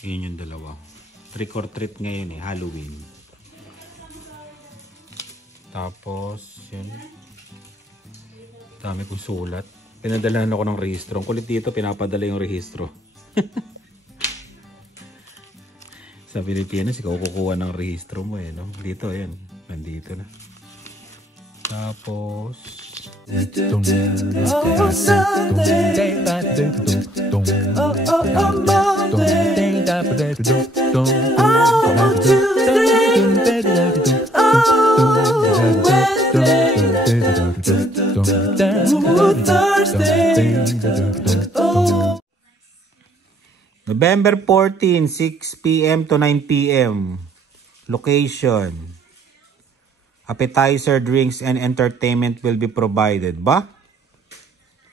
Yun yung dalawa. Trick or treat ngayon eh, Halloween. Tapos, yun. Dami kong sulat. Pinadalahan ako ng rehistro. Ang kulit dito, pinapadala yung rehistro. Sa Pilipinas, ikaw kukuha ng rehistro mo eh, no? Dito, ayan. Nandito na. Tapos... November 14, 6 p.m. to 9 p.m. Location. Appetizer, drinks, and entertainment will be provided. Ba?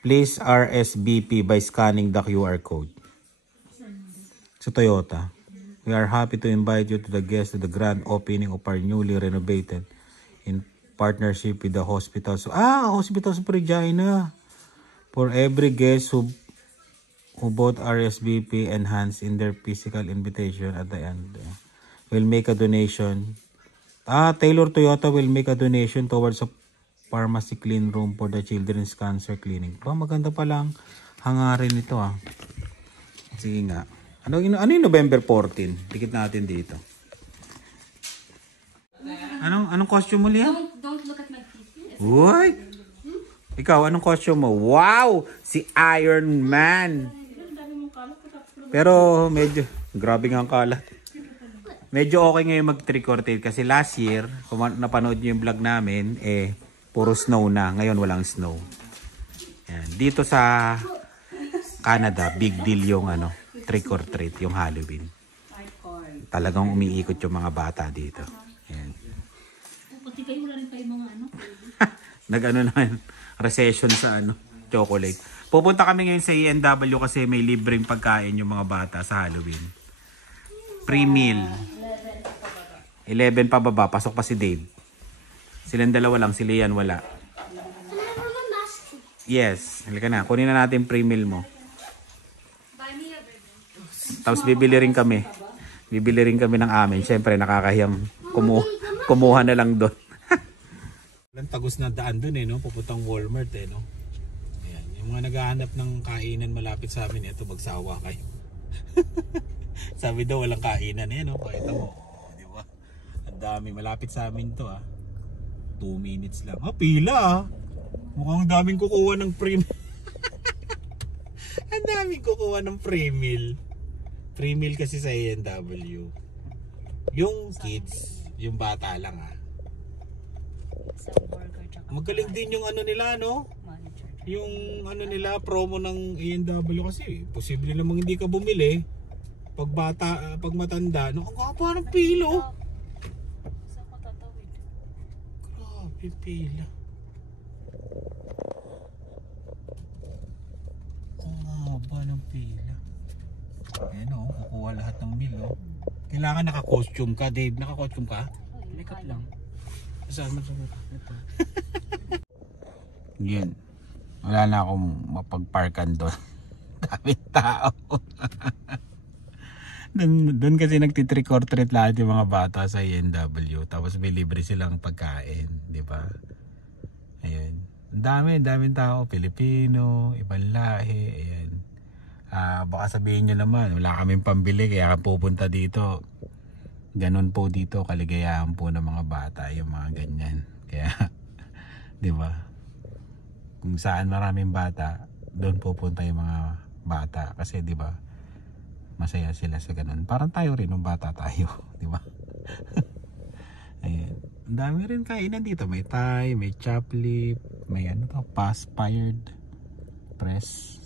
Please RSVP by scanning the QR code. Sa Toyota. We are happy to invite you to the guests to the grand opening of our newly renovated in partnership with the hospitals. Hospitals of Regina. For every guest who both RSVP and hands in their physical invitation at the end, will make a donation. Taylor Toyota will make a donation towards a pharmacy clean room for the Children's Cancer Clinic. Maganda palang hangarin ito Sige nga. Ano yung November 14? Dikit natin dito. Anong costume mo, Liam? Don't look at my teeth. Uy! Ikaw, anong costume mo? Wow! Si Iron Man! Pero medyo, grabe nga ang kalat. Medyo okay ngayon mag-trick or treat kasi last year, kung napanood nyo yung vlog namin, puro snow na. Ngayon walang snow. Yan. Dito sa Canada, big deal yung trick or treat, yung Halloween. Talagang umiikot yung mga bata dito. Yan. Pati kayo, wala rin kayo mga naman, recession sa chocolate. Pupunta kami ngayon sa ENW kasi may libreng pagkain yung mga bata sa Halloween. Pre-meal. 11 pa baba. Pasok pa si Dave. Silang dalawa lang. Si Lian wala. Yes. Halika na. Kunin na natin pre-meal mo. Tapos bibili rin kami. Bibili rin kami ng amin. Siyempre nakakahiyang kumuha na lang doon. Walang tagos na daan doon no? Pupuntang Walmart no? Ayan. Yung mga naghahanap ng kainan malapit sa amin, ito magsawa kayo. Sabi daw walang kainan no? Pakita mo. Di ba? Ang dami. Malapit sa amin to 2 minutes lang. Pila Mukhang daming kukuha ng pre-meal. Ang daming kukuha ng pre-meal. Pre-meal kasi sa ENW. Yung kids, yung bata lang Magaling din yung nila yung nila promo ng ENW kasi posible namang hindi ka bumili pag bata, pag matanda ang gaba ng pilo. Saan ko tatawid? Grabe pila. Ang haba ng pila. Ayan kukuha lahat ng meal Kailangan naka-costume ka, Dave. Naka-costume ka? Makeup lang. Saan mo ito? Yan. Wala na akong mapagparkan doon. Daming tao. Doon kasi nagtitrick or treat lahat yung mga bata sa ENW. Tapos may libre silang pagkain. Di ba? Ayan. Daming tao. Pilipino, ibang lahi. Ayan. Baka sabihin nyo naman, wala kaming pambili kaya pupunta dito. Ganun po dito, kaligayahan po ng mga bata, yung mga ganyan. Kaya, di ba? Kung saan maraming bata, doon pupunta yung mga bata. Kasi, di ba, masaya sila sa ganun. Parang tayo rin, nung bata tayo, di ba? Ayan. Ang dami rin kainan dito. May Thai, may chop lip, may pass-fired, press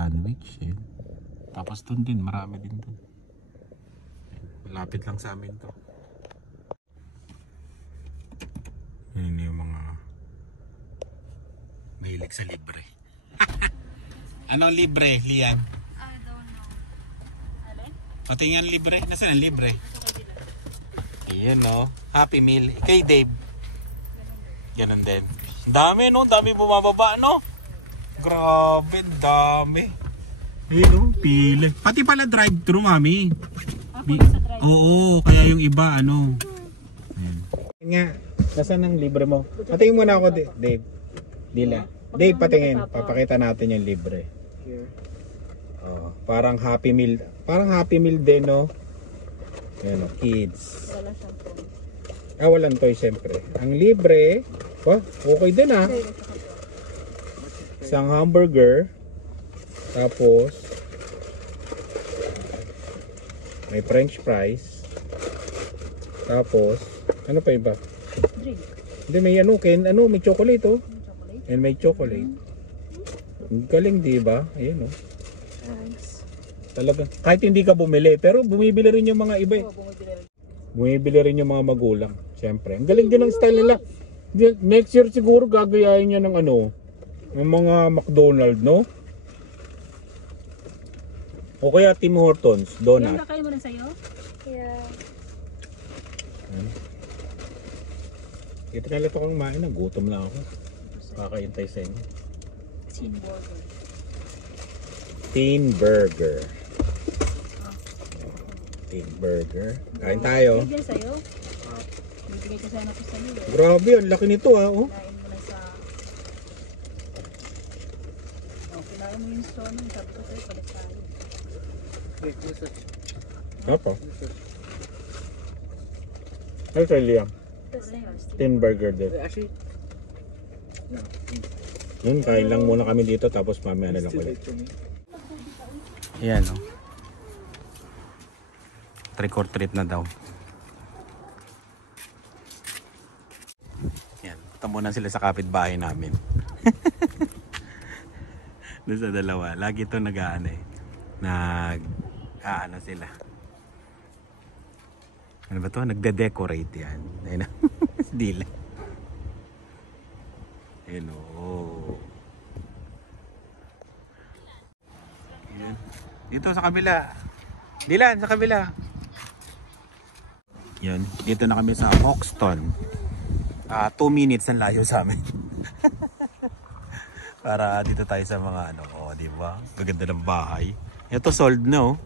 sandwich. Ayan. Tapos doon din, marami din doon. Malapit lang sa amin to. Yun yung mga mahilig sa libre. Anong libre, Lian? I don't know. Alin? Patingin libre? Nasaan ang libre? Ayan Happy Meal. Kay Dave. Ganun din. Dami Dami bumababa Grabe, dami. Ayun o, pila. Pati pala drive-thru, mami. Ako sa drive. Oo, kaya yung iba, ano. Ayan. Nga, nasaan ang libre mo? Patingin muna ako, Dave. Dila. Dave, patingin. Papakita natin yung libre. Oh, parang Happy Meal. Parang Happy Meal din, no? Ayan o, kids. Wala siyang phone. Walang toy, syempre. Ang libre, okay din ah. Isang hamburger. Tapos, may french fries. Tapos, ano pa iba? Drink. Hindi, may may chocolate oh. Chocolate. And may chocolate. Ang galing, di ba? Ayan oh. Thanks. Talaga. Kahit hindi ka bumili, pero bumibili rin yung mga iba eh. Bumibili rin yung mga magulang. Siyempre. Ang galing din ng style nila. Next year siguro gagayahin niya ng ano, ng mga McDonald's, no? O kaya Tim Hortons, donut. Yung kayo mo na sa'yo? Yeah. Ito na lang ito kang kumain. Gutom na ako. Kakaintay sa inyo. Teen burger. Teen burger. Teen burger. Kain tayo. Bigyan sa'yo? Bibigay ko sana ko sa'yo eh. Grabe, ang laki nito ah. Oh. Kinain mo na sa... Kinain mo yung stone. Sabi ko sa'yo, palit tayo. Apa? Ay, sa Liam. Teen burger din. Yun, kain lang muna kami dito tapos mamaya na lang ulit. Ayan o. Trick or treat na daw. Yan, tamo na sila sa kapitbahay namin. Doon sa dalawa. Lagi ito nag-aano eh. Nag-aano sila. Ano ba ito? Nagde-decorate yan. Ayun na. Dila. Ayun o. Ayan. Dito sa kabila. Dilan, sa kabila. Yun. Dito na kami sa Hoxton. 2 minutes ang layo sa amin. Para dito tayo sa mga ano. O, diba? Gaganda ng bahay. Ito sold na oh.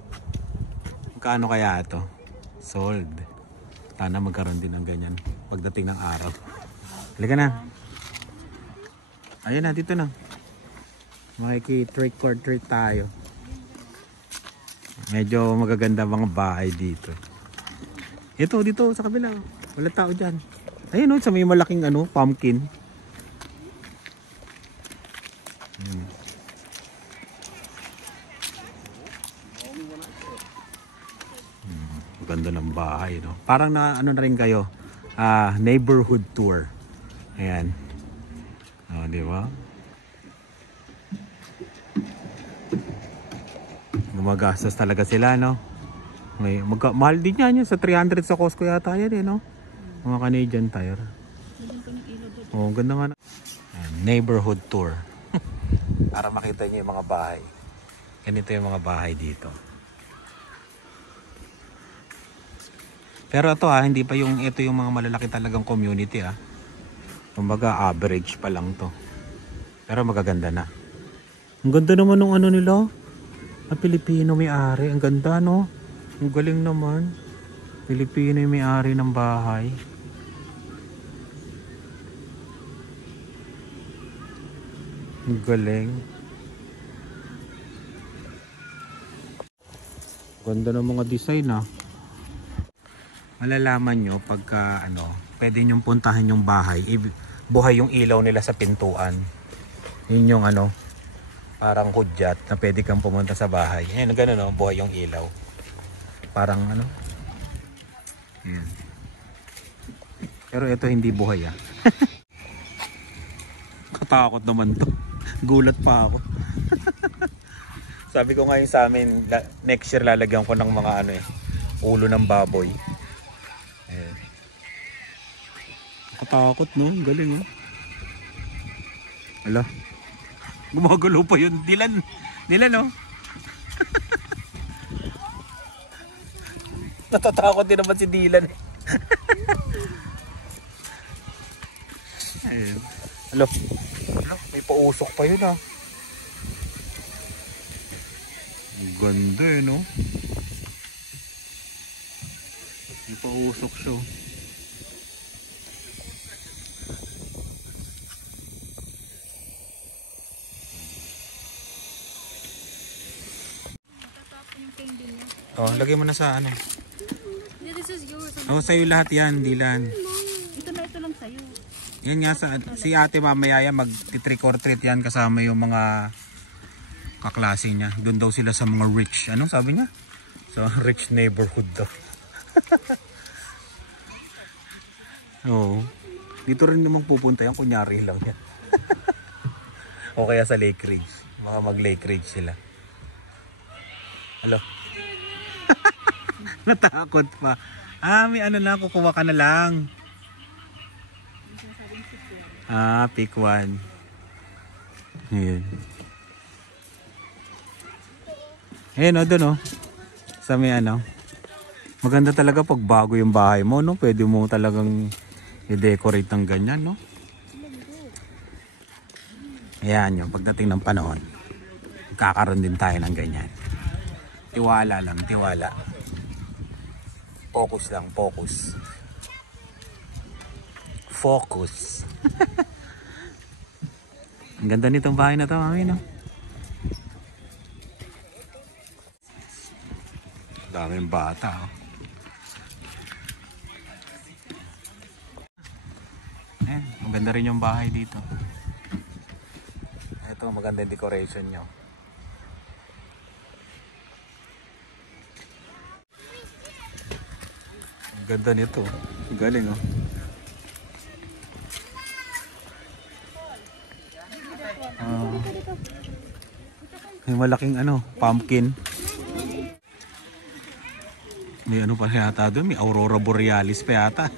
Magkano kaya ito? Sold. Sana magkaroon din ng ganyan pagdating ng araw. Halika na. Ayun na, dito na. Makiki-trick or treat tayo. Medyo magaganda mga bahay dito. Ito, dito sa kabila. Wala tao dyan. Ayun o, sa may malaking ano, pumpkin. Ganda ng bahay, no? Parang na ano na rin kayo, neighborhood tour. Ayan. Oh, di ba? Gumagastos talaga sila, no? May mahal din yan sa 300 sa Costco yata yan, eh, no? Mga Canadian Tire. Oh, ganda nga na. Ayan, neighborhood tour. Para makita niyo yung mga bahay. Ganito yung mga bahay dito. Pero ito hindi pa yung ito yung mga malalaki talagang community Kumbaga average pa lang to. Pero magaganda na. Ang ganda naman ng ano nila. Pilipino may-ari. Ang ganda no. Ang galing naman. Pilipino yung may-ari ng bahay. Ang galing. Ganda ng mga design Malalaman nyo pagka pwede nyong puntahan yung bahay, buhay yung ilaw nila sa pintuan. Yun yung parang hudyat na pwede kang pumunta sa bahay. Ayan, gano'n buhay yung ilaw. Parang Ayan. Pero ito hindi buhay Katakot naman to. Gulat pa ako. Sabi ko ngayon sa amin, next year lalagyan ko ng mga ulo ng baboy. Katakot no, galing Ala. Gumagalo pa yun. Dilan no. Natatakot din naman si Dylan. Ayun. Alo, may pausok pa yun Ganda eh, no? Hindi pa usok siya. Oh, lagay mo na sa ano. This is yours. Oh, sa'yo lahat yan, Dylan. Ito lang sa'yo. Yan nga, si ate mamaya yan mag-trick or treat yan kasama yung mga kaklase niya. Doon daw sila sa mga rich. Ano sabi niya? Sa rich neighborhood daw. Oo. Dito rin naman pupunta yan. Kunyari lang yan. O kaya sa Lake Ridge. Mga mag-Lake Ridge sila. Hello? Natakot pa. Ah, may ano na. Kukuha ka na lang. Ah, pick one. Ayan. Ayan o, doon o. Sa may ano. Maganda talaga pag bago yung bahay mo, no? Pwede mo talagang i-decorate ng ganyan, no? Ayan yung pagdating ng panahon. Kakaroon din tayo ng ganyan. Tiwala lang, tiwala. Focus lang, focus. Focus. Ang ganda nitong bahay na to, mami, no? Daming bata, oh. Eh, maganda rin yung bahay dito. Ito, maganda yung decoration nyo. Ang ganda nito. Galing, oh. May malaking ano, pumpkin. May ano pa yata doon, may aurora borealis pa yata.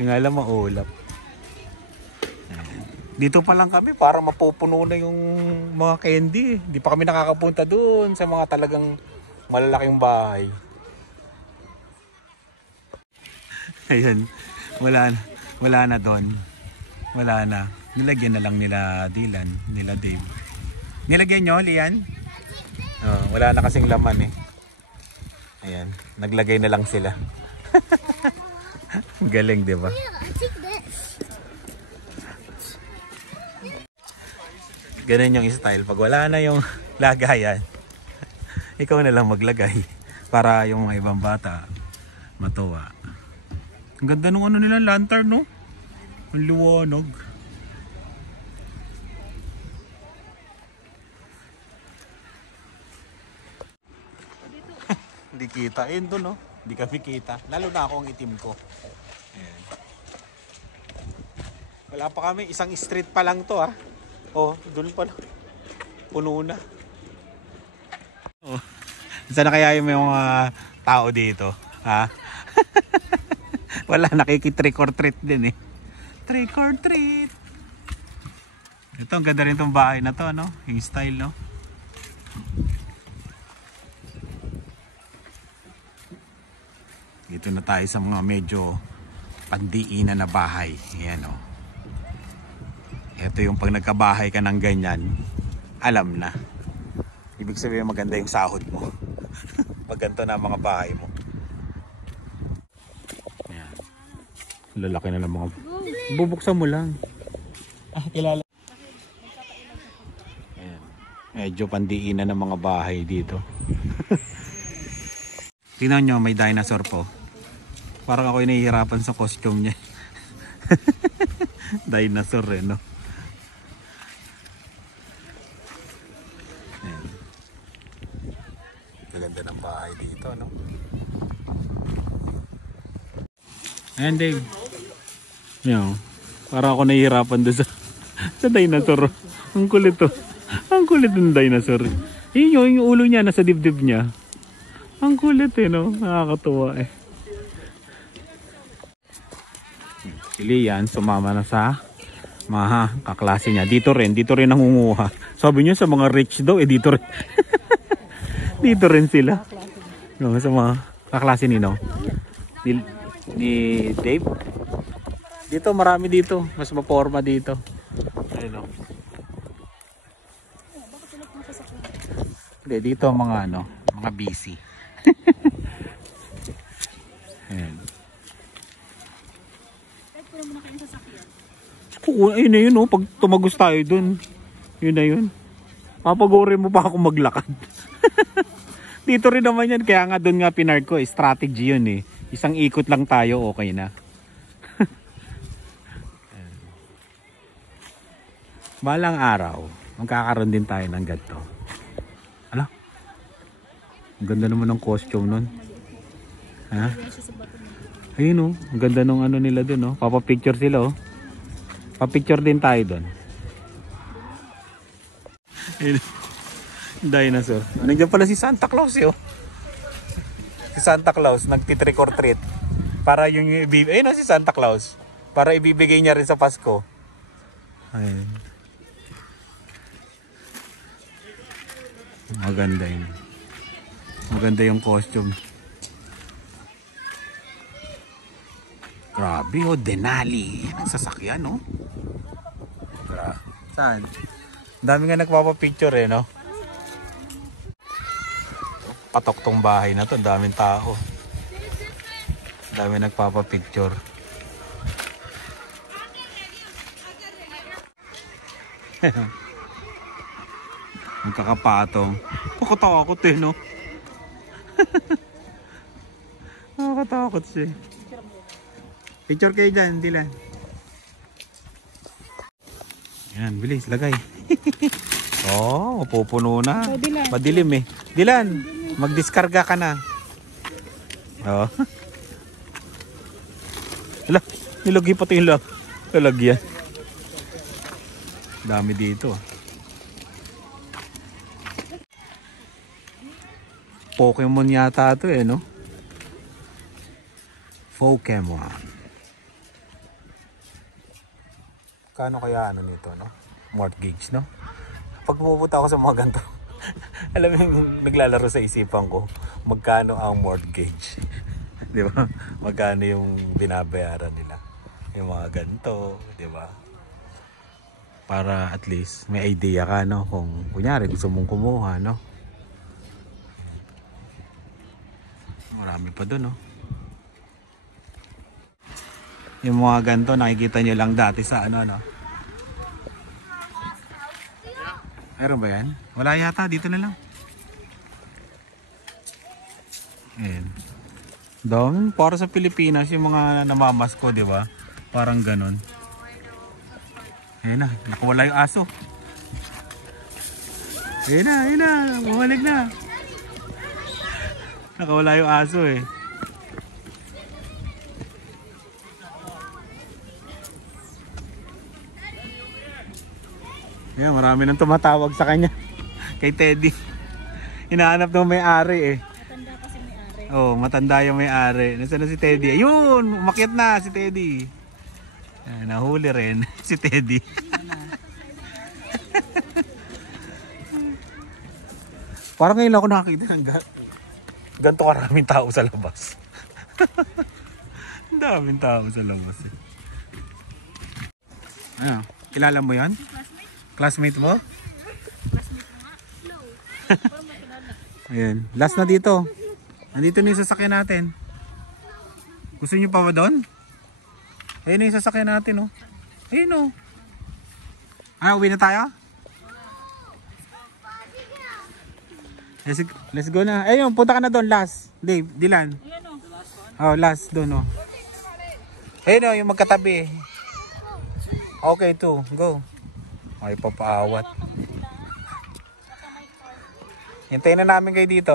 Yung alam, maulap. Dito pa lang kami para mapupuno na yung mga candy. Hindi pa kami nakakapunta doon sa mga talagang malalaking bahay. Ayan, wala na doon. Wala na. Nilagyan na lang nila Dylan, nila Dave. Nilagyan nyo, Lian? Oh, wala na kasing laman eh. Ayan, naglagay na lang sila. Galing, di ba? Ganun yung style. Pag wala na yung lagayan, ikaw na lang maglagay para yung mga ibang bata matuwa. Ang ganda nung ano nila, lantern, no? Ang liwanag. Hindi kita. Ayun doon, no? Hindi kami kita. Lalo na ako ang itim ko. Ayan. Wala pa kami. Isang street pa lang to, ah. Oh, doon pa lang. Puno na. Oh. Sana kaya yung mga tao dito, ha? Wala, nakikitrick or treat din eh. Trick or treat. Ito, ang ganda rin itong bahay na to, no? Yung style, no? Dito na tayo sa mga medyo pandiinan na bahay. Ayan, oh. Ito yung pag nagkabahay ka ng ganyan, alam na. Ibig sabihin maganda yung sahod mo. Maganto na mga bahay mo. Ayan. Lalaki na ng mga... Bubuksan mo lang. Ah, kilala. Ayan. Medyo pandiinan ng mga bahay dito. Tingnan nyo, may dinosaur po. Parang ako yung nahihirapan sa costume niya. Dinosaur eh, no? Ayan. Ganda ng bahay dito, no? Ayan, Dave. Ayan, parang ako nahihirapan doon sa dinosaur. Ang kulit to. Ang kulit ng dinosaur. Yun yung ulo niya, nasa dibdib niya. Ang kulit eh, no? Nakakatuwa eh. Si Lian, sumama na sa mga kaklase niya. Dito rin nangunguha. Sabi niya sa mga rich daw, eh dito rin. Dito rin sila. No, sa mga kaklase ni, no? Ni Dave. Dito, marami dito. Mas maporma dito. Ayun, no? Hindi, dito mga ano, mga busy. Ayan. Kahit puro mo na kayo sa sakyan. Oo, ayun na yun oh, pag tumagos tayo dun. Yun na yun. Papaguri mo pa ako maglakad. Dito rin naman yan, kaya nga dun nga pinark ko, strategy yun eh. Isang ikot lang tayo, okay na. Balang araw, magkakaroon din tayo ng ganito. Ala, ang ganda naman ng costume nun. Ha? Ayun oh, ang ganda nung ano nila dun oh. Papapicture sila oh. Papicture din tayo dun. Ayun, dinosaur. Nandiyan pala si Santa Claus eh oh. Si Santa Claus nagtitrick or treat. Para yung ayun oh, si Santa Claus. Para ibibigay niya rin sa Pasko. Ayun. Maganda yun. Maganda yung costume. Grabe oh, Denali. Nagsasakyan no? Saan? Dami nga nagpapapicture eh no? Patok tong bahay na to. Daming tao. Dami nagpapapicture. Ang kakapatong. Pakatakot eh no? Nakakatakot siya. Picture kayo dyan, Dilan. Yan, bilis, lagay. Oh, mapupuno na. Madilim eh. Dilan, magdiskarga ka na. Oh. Hala, nilagay pa ito yung lalagyan. Dami dito. Pokemon yata ito eh, no? Pokemon. Kano kaya ano nito, no? Mortgage, no? Pag pumupunta ako sa mga ganito, alam mo yung naglalaro sa isipan ko, magkano ang mortgage? Di ba? Magkano yung binabayaran nila? Yung mga ganito, di ba? Para at least may idea ka, no? Kung kunyari gusto mong kumuha, no? Marami pa doon, no? Yung mga ganito, nakikita nyo lang dati sa ano, no? Meron ba yan? Wala yata, dito na lang. Ayan. Dami, para sa Pilipinas, yung mga namamasko, di ba? Parang ganon. Ayan na, nakawala yung aso. Ayan na, bumalik na. Nakawala yung aso eh. Ayan, marami nang tumatawag sa kanya. Kay Teddy. Hinahanap ng may-ari eh. Matanda kasi may-ari. Oh, matanda yung may-ari. Nasaan na si Teddy? Ayun, umakyat na si Teddy. Ayan, nahuli rin si Teddy. Parang ngayon lang ako nakakita ng ganito karaming tao sa labas. Ang daming tao sa labas eh. Ano, kilala mo yan? Classmate mo? Classmate mo nga? No. Parang makilala. Ayan, last na dito. Nandito na yung sasakyan natin. Gusto nyo pa ba doon? Ayun na yung sasakyan natin oh. Ayun oh. Uwi na tayo? Let's go na. Ayun, punta ka na doon last. Dave, Dilan. Oh, last doon oh. Ayun oh, yung magkatabi. Okay, 2, go. Ay, papaawat. Hintayin na namin kayo dito.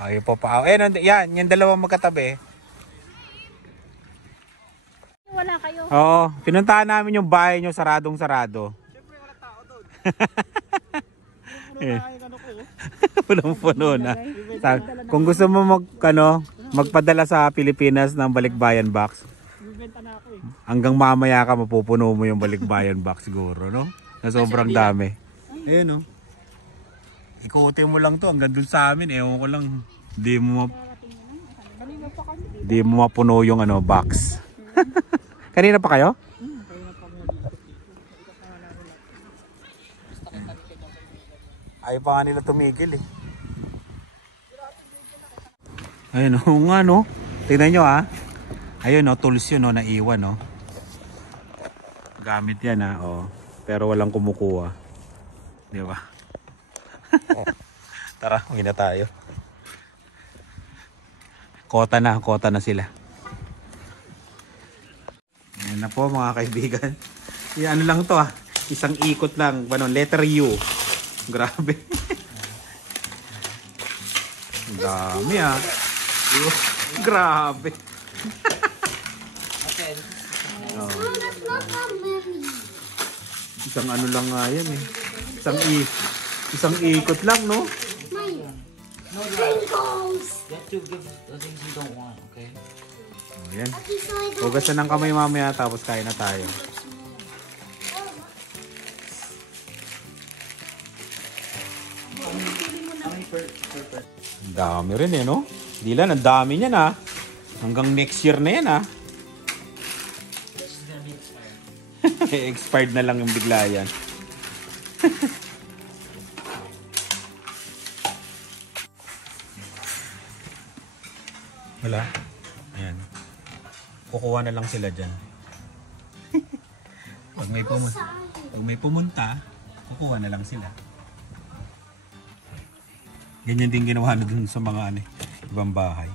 Ay, papaawat. Ayun, yan, yung dalawang magkatabi. Wala kayo. Oo, pinuntahan namin yung bahay nyo, saradong-sarado. Siyempre wala tao doon. Eh. Ano ko? Punong-puno na. Kung gusto mo magpadala sa Pilipinas ng balikbayan box, Bibenta na ako eh. hanggang mamaya ka mapupuno mo yung balikbayan box siguro, no? Na sobrang dami. Ayun, no? Ikutin mo lang to hanggang dun sa amin. Ewan ko lang, di mo mapuno yung box. Kanina pa kayo? Ayaw pa nga nila tumigil eh. Ayun o, nga no. Tingnan nyo ha. Ayun o, tools yun o, naiwan o. Gamit yan ha, o. Pero walang kumukuha. Di ba? Tara, uwi na tayo. Kota na sila. Ayan na po mga kaibigan. Ano lang to ha. Isang ikot lang. Letter U. Grabe. Ang dami ha. Grabe. Oh. Isang ano lang nga yan eh. Isang ikot lang no? No, you have to give the things you don't want, okay? Oh, yan. Hugasan ng kamay mamaya tapos kain na tayo. Ang dami rin eh, no? Dilan, ang dami niyan ah. Hanggang next year na yan ah. This is gonna be expired. Expired na lang yung bigla yan. Wala. Ayan. Kukuha na lang sila dyan. Pag may pumunta, kukuha na lang sila. Ganyan din ginawa na dun sa mga ibang bahay.